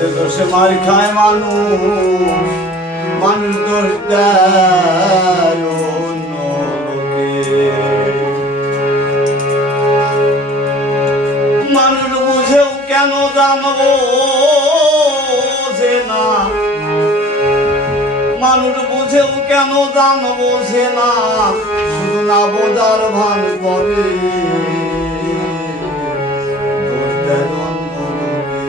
নিজে দোষে মার খায় মানুষ, মানুষ দোষ দেয় অন্য লোকে। মানুষ বুঝেও কেন জানবো যে না, মানুষ বুঝেও কেন জানবো যে না, শুধু না বোঝার ভান করে দোষ দেয় অন্য লোকে।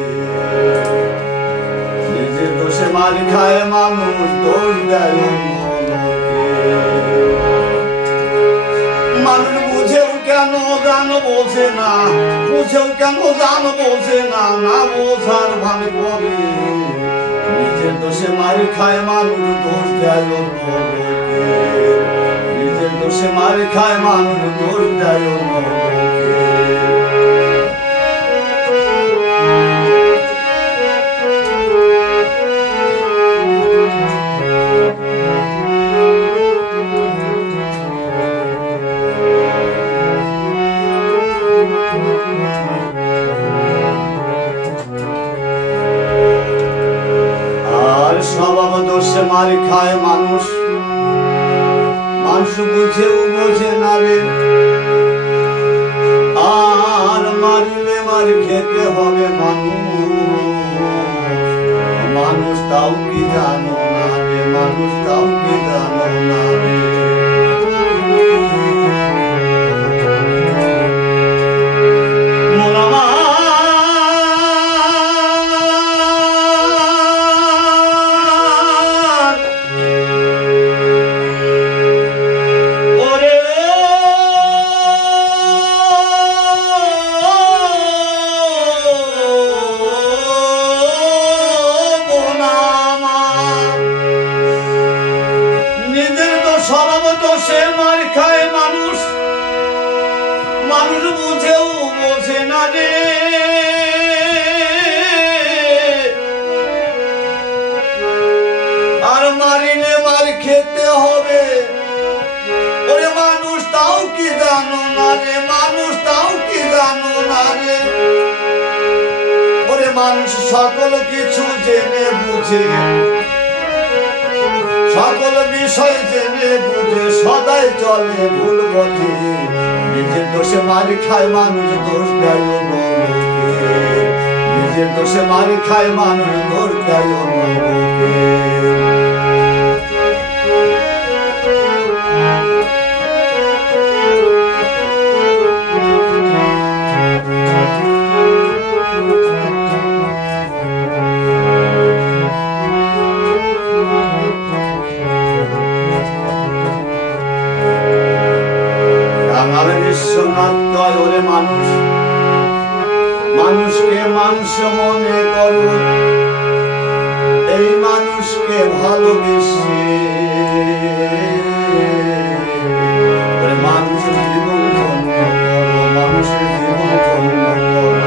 নিজের দোষে মার খায় মানুষ, দোষ দেয় অন্য লোকে। মানুষ বুঝেও কেন জানবো যে না, বুঝেও কেন জানবো যে না, না বোঝার ভান করে নিজের দোষে মার খায় মানুষ, দোষ দেয় অন্য লোকে। নিজের দোষে মার খায় মানুষ, দোষ দেয় অন্য লোকে। স্বভাব দোষে মার খায় মানুষ, মানুষ বুঝেও বোঝে না রে। আর মারিলে মার খেতে হবে মানুষ, মানুষ তাও কি জানো না রে, মানুষ তাও কি জানো না রে। স্বভাব দোষে মার খায় মানুষ, মানুষ বুঝেও বোঝে না রে। আর মারিলে মার খেতে হবে, ওরে মানুষ তাও কি জানো না রে, মানুষ তাও কি জানো না রে। ওরে মানুষ সকল কিছু জেনে বুঝে, সকল বিষয় জেনে বুঝে সদাই চলে ভুল পথে। নিজের দোষে মার খায় মানুষ, দোষ দেয় অন্য লোকে। নিজের দোষে মার খায় মানুষ, দোষ দেয় অন্য লোকে। বিশ্বনাথ কয় ওরে মানুষ, মানুষকে মানুষ মনে করো, এই মানুষকে ভালোবেসে মানুষের জীবন ধন্য করো, মানুষের জীবন ধন্য করো।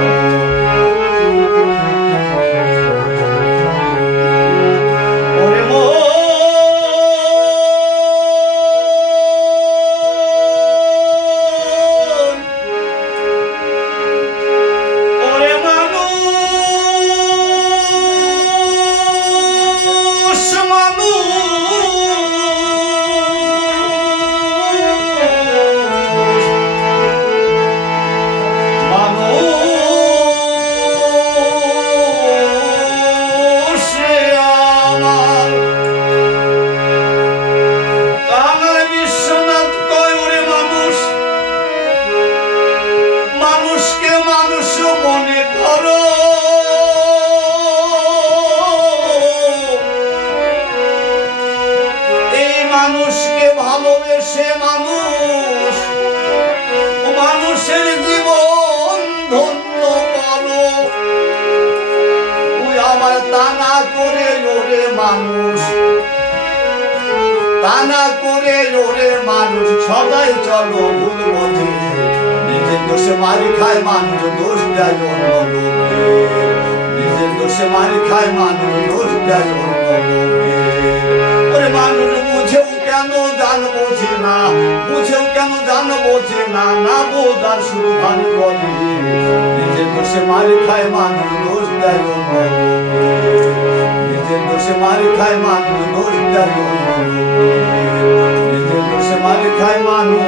মানুষকে ভালোবেসে মানুষ মানুষের জীবন ধন্য করো। তুই আমার তা না করে ওরে মানুষ, তা না করে ওরে মানুষ সবাই চলো ভুল পথে। নিজের দোষে মার খায় মানুষ, দোষ দেয় অন্য লোকে। নিজের দোষে মার খায় মানুষ, দোষ দেয় অন্য লোকে। ওরে মানুষ বুঝেও কেন জানবো যে না, বুঝেও কেন জানবো যে না, না বোঝার শুরু ভান করে নিজের দোষে মার খায় মানুষ, দোষ দেয় অন্যকে নিজের দোষে মারি খায় মানুষ দোষ দেয় অন্যকে নিজের দোষে মারি খায় মানুষ